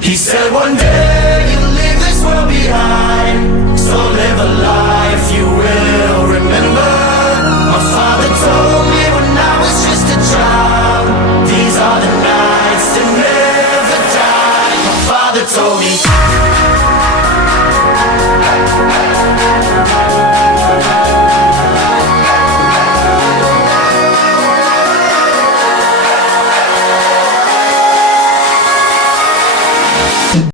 He said one day you'll leave this world behind, so live a life you will remember. My father told me when I was just a child, these are the nights that never die. My father told me